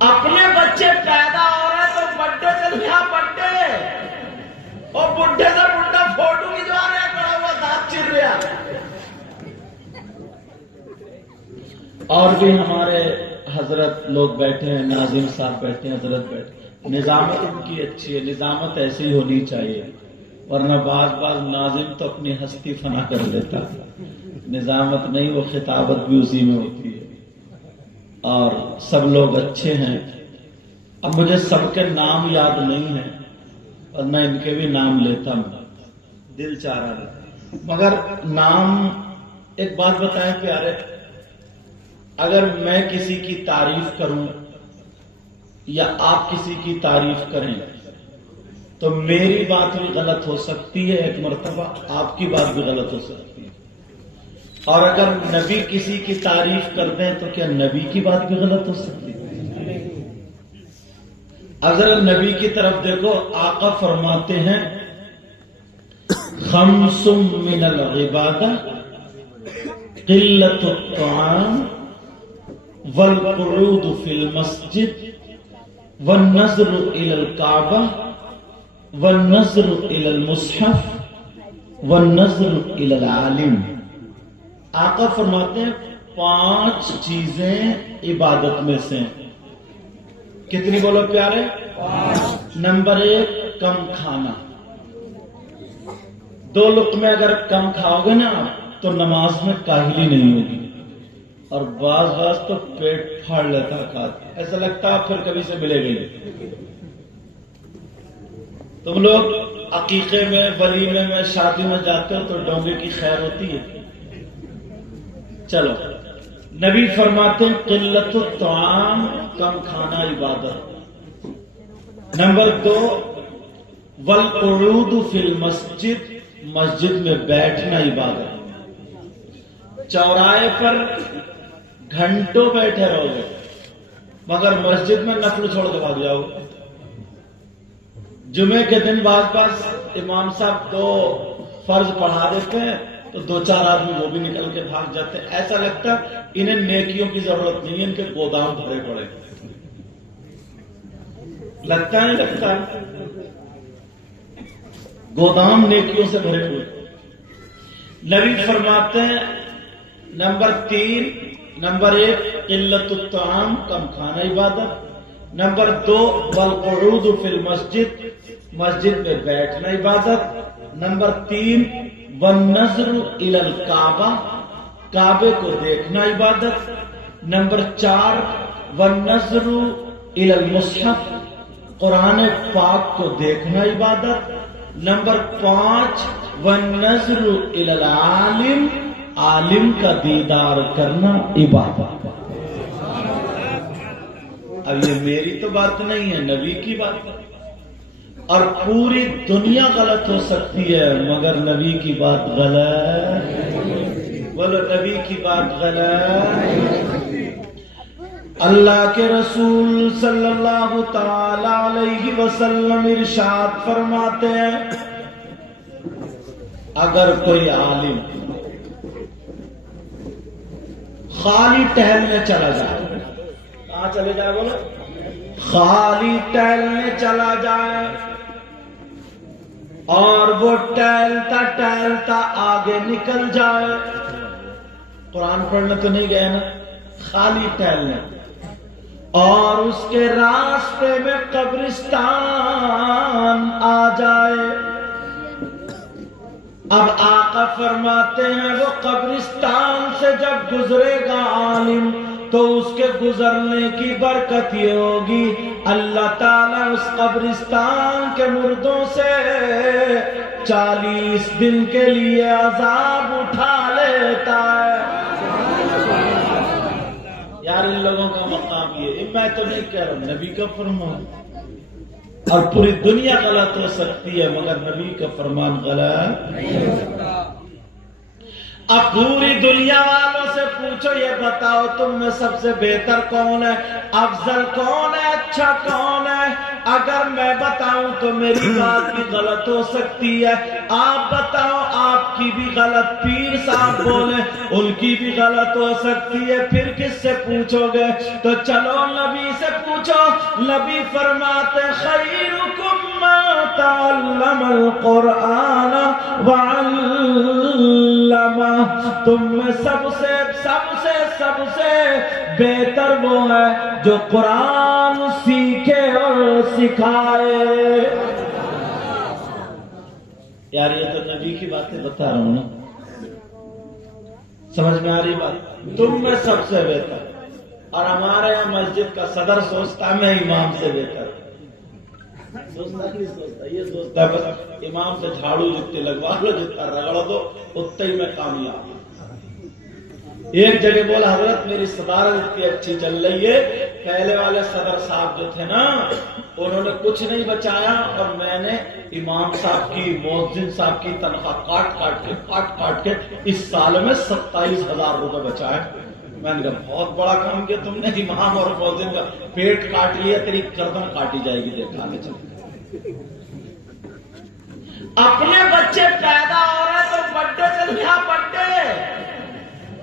اپنے بچے پیدا ہو رہے تو بڈے چل گیا بڈے، اور بڈھے سے بڈھا فوٹو کھینچوا رہے کھڑا ہوا دانت چر رہا۔ اور بھی ہمارے حضرت لوگ بیٹھے ہیں، ناظم صاحب بیٹھے ہیں، حضرت بیٹھے ہیں، نظامت ان کی اچھی ہے، نظامت ایسی ہی ہونی چاہیے، ورنہ بعض ناظم تو اپنی ہستی فنا کر لیتا، نظامت نہیں، وہ خطابت بھی اسی میں ہوتی ہے۔ اور سب لوگ اچھے ہیں، اب مجھے سب کے نام یاد نہیں ہیں اور میں ان کے بھی نام لیتا ہوں، دل چاہ رہا ہے، مگر نام ایک بات بتائیں پیارے، اگر میں کسی کی تعریف کروں یا آپ کسی کی تعریف کریں تو میری بات بھی غلط ہو سکتی ہے، ایک مرتبہ آپ کی بات بھی غلط ہو سکتی ہے، اور اگر نبی کسی کی تعریف کر دیں تو کیا نبی کی بات بھی غلط ہو سکتی ہے؟ اگر نبی کی طرف دیکھو، آقا فرماتے ہیں خمس من العبادہ قلت الطعام والقعود فی المسجد والنظر الى الکعبہ والنظر الى المصحف والنظر الى العالم۔ آقا فرماتے ہیں 5 چیزیں عبادت میں سے ہیں۔ کتنی بولو پیارے؟ 5۔ نمبر 1 کم کھانا، 2 لقمے اگر کم کھاؤ گے نا تو نماز میں کاہلی نہیں ہوگی، اور بعض تو پیٹ پھاڑ لیتا کھاتا، ایسا لگتا ہے پھر کبھی سے ملے گئے۔ تم لوگ عقیقے میں، ولیمے میں، شادی میں جاتے ہو تو ڈونگے کی خیر ہوتی ہے۔ چلو، نبی فرماتے ہیں قلت الطعام، کم کھانا عبادت۔ نمبر 2 والقعود فی المسجد، مسجد میں بیٹھنا عبادت۔ چوراہے پر گھنٹوں بیٹھے رہو گے مگر مسجد میں نفل چھوڑ کے بھاگ جاؤ۔ جمعے کے دن بعض امام صاحب 2 فرض پڑھا دیتے ہیں تو 2-4 آدمی وہ بھی نکل کے بھاگ جاتے ہیں، ایسا لگتا ہے انہیں نیکیوں کی ضرورت نہیں ہے، ان کے گودام بھرے پڑے۔ لگتا ہے لگتا ہے گودام نیکیوں سے بھرے ہوئے۔ نبی فرماتے ہیں نمبر 3، نمبر 1 قلت الطعام، کم کھانا عبادت۔ نمبر 2 والقعود فی المسجد، مسجد میں بیٹھنا عبادت۔ نمبر 3 والنظر الی الکعبہ، کعبے کو دیکھنا عبادت۔ نمبر 4 والنظر الی المصحف، قرآن پاک کو دیکھنا عبادت۔ نمبر 5 والنظر الی العالم، عالم کا دیدار کرنا عبادت۔ اب یہ میری تو بات نہیں ہے، نبی کی بات ہے، اور پوری دنیا غلط ہو سکتی ہے مگر نبی کی بات غلط۔ بولو نبی کی بات غلط۔ اللہ کے رسول صلی اللہ تعالی علیہ وسلم ارشاد فرماتے ہیں اگر کوئی عالم خالی ٹہلنے چلا جائے، کہاں چلے جائے بولو؟ خالی ٹہلنے چلا جائے، اور وہ ٹہلتا ٹہلتا آگے نکل جائے، قرآن پڑھنے تو نہیں گئے نا، خالی ٹہلنے، اور اس کے راستے میں قبرستان آ جائے، اب آقا فرماتے ہیں وہ قبرستان سے جب گزرے گا عالم تو اس کے گزرنے کی برکت یہ ہوگی اللہ تعالیٰ اس قبرستان کے مردوں سے 40 دن کے لیے عذاب اٹھا لیتا ہے۔ یار ان لوگوں کا مقام یہ، میں تو نہیں کہہ رہا، نبی کا فرمان، اور پوری دنیا غلط ہو سکتی ہے مگر نبی کا فرمان غلط نہیں ہو سکتا۔ اب پوری دنیا والوں سے پوچھو یہ بتاؤ تم میں سب سے بہتر کون ہے، افضل کون ہے، اچھا کون ہے؟ اگر میں بتاؤں تو میری بات بھی غلط ہو سکتی ہے، آپ بتاؤ آپ کی بھی غلط، پیر صاحب بولے ان کی بھی غلط ہو سکتی ہے، پھر کس سے پوچھو گے؟ تو چلو نبی سے پوچھو۔ نبی فرماتے خیرکم من تعلم القرآن وعلمہ، تم میں سب سے بہتر وہ ہے جو قرآن سیکھے اور سکھائے۔ یار یہ تو نبی کی باتیں بتا رہا ہوں نا، سمجھ میں آ رہی بات؟ تم میں سب سے بہتر، اور ہمارے یہاں مسجد کا صدر سوچتا ہے میں امام سے بہتر، سوچتا نہیں سوچتا، یہ سوچتا ہے بس امام سے جھاڑو جتنے لگوا لو، جتنا رگڑ دو اتنا ہی میں کامیاب۔ ایک جگہ بولا حضرت میری صدارت اتنی اچھی چل رہی ہے، پہلے والے صدر صاحب جو تھے نا انہوں نے کچھ نہیں بچایا، اور میں نے امام صاحب کی مؤذن صاحب کی تنخواہ کاٹ کے اس سال میں 27,000 روپے بچائے۔ میں نے کہا بہت بڑا کام کیا تم نے، امام اور مؤذن کا پیٹ کاٹ لیا، تیری گردن کاٹی جائے گی، دیکھ آگے چل۔ اپنے بچے پیدا ہو رہے تو بڈے چل گیا، بڈے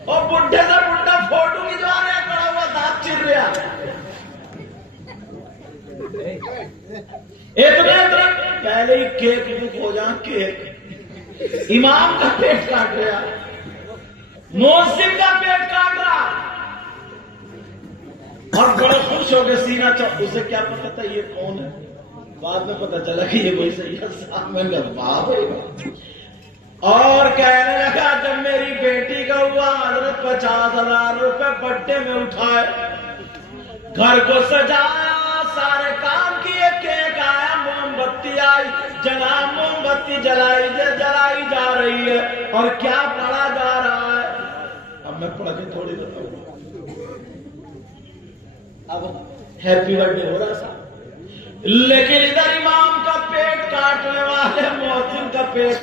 اور بڈھے سے بڈھا فوٹو کھینچوا رہے، کھڑا ہوا دانت چر رہا، اتنا پہلے ہی کیک بک ہو جا، کیک امام کا پیٹ کاٹ رہا، مؤذن کا پیٹ کاٹ رہا، اور بڑے خوش ہو کے سینہ چوک۔ اسے کیا پتا تھا یہ کون ہے؟ بعد میں پتا چلا کہ یہ وہی سید صاحب۔ میں نے کہا واہ، اور کہنے لگا جب میری بیٹی کا ہوا حضرت 50,000 روپے بڈے میں اٹھائے، گھر کو سجایا، سارے کام کیے، کیک آیا، موم بتی آئی، جناب موم بتی جلائی جا رہی ہے، اور کیا پڑھا جا رہا ہے؟ اب میں پڑھ کے تھوڑی بتاؤں، اب ہیپی برتھ ڈے ہو رہا تھا، لیکن ادھر امام کا پیٹ کاٹنے والے مؤذن کا پیٹ